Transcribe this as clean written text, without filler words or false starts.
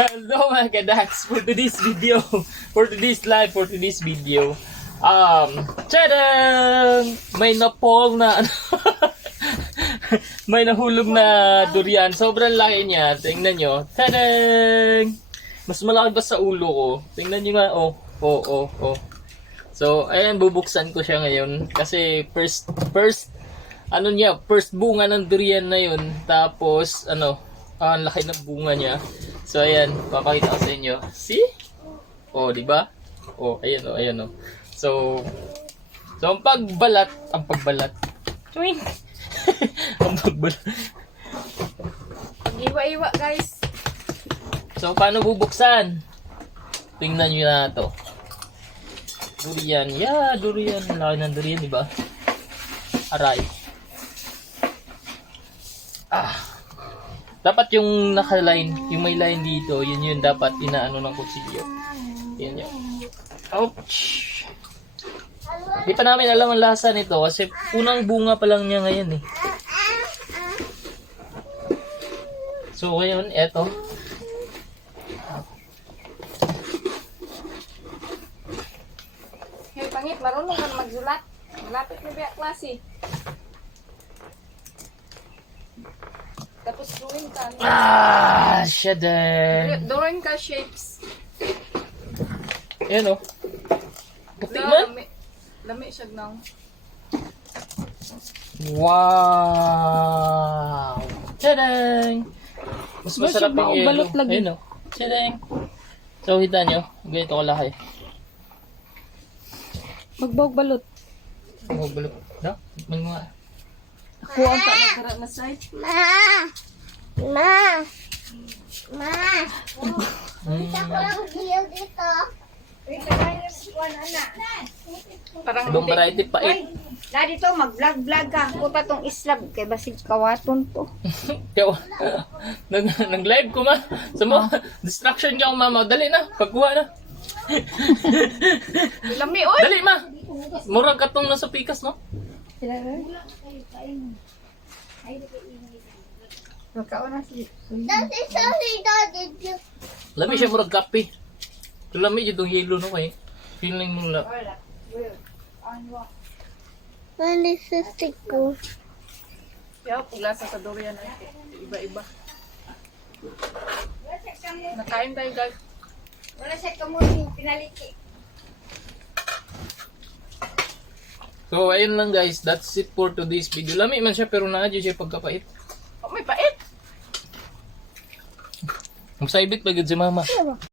Hello mga kadax, for today's video, for today's video, tadang! May napol na, may nahulog na durian. Sobrang laki niya. Tingnan nyo. Tadang! Mas malaki ba sa ulo ko? Tingnan nyo nga. Oh. So, ayan, bubuksan ko siya ngayon. Kasi first bunga ng durian na yun. Tapos, ang laki ng bunga niya. So, ayan, papakita ko sa inyo. See? Oh, di ba? Oh, ayan. So, ang pagbalat. Tuwing! Ang pagbalat. Iwa-iwa, guys. So, paano bubuksan? Tingnan nyo na to. Durian. Yeah, durian. Laki ng durian, di ba? Aray. Dapat yung naka-line, yung may line dito, yun dapat inaano ng kutsilyo. Yan yun. Ouch! Di pa namin alam ang lasa nito kasi unang bunga pa lang niya ngayon eh. So ngayon, eto. Hey, pangit, marunong ka magsulat. Malapit na ba klase? Tapos drawing ka. Siya din. Drawing ka shapes. Ayan o. Puti man. Lami siya ng. Wow! Tadang! Mas masarap yung yellow. Balot lagi. Ayun o. Tadang! So, kita nyo. Ganito ko laki. Magbawag balot. Balot. No? Tikman mo nga. Ako ang takot na side. Ma! Kita ko lang giliw dito. Parang Ibang variety pait. Na dito, mag-vlog-vlog ka. Kuta tong islab. Kay basig kawaton to. Kaya, nag-live ko ma. Sa mo, distraction ka mama. Dali na, pagkuha na. lami, oy! Dali ma. Murag katong nasa pikas, no? Lami siya murag kape. Lami siya itong yelo, no? Eh. Feeling mo lang. Malisistik ko. Kaya puglasa sa durian ay iba-iba. Nakain tayo, guys. Wala siya kamunin. Pinaliki. So, ayun lang guys. That's it for today's video. Lami man siya pero naadyo siya pagkapait. Oh, may pait! Masaibit pagod si mama.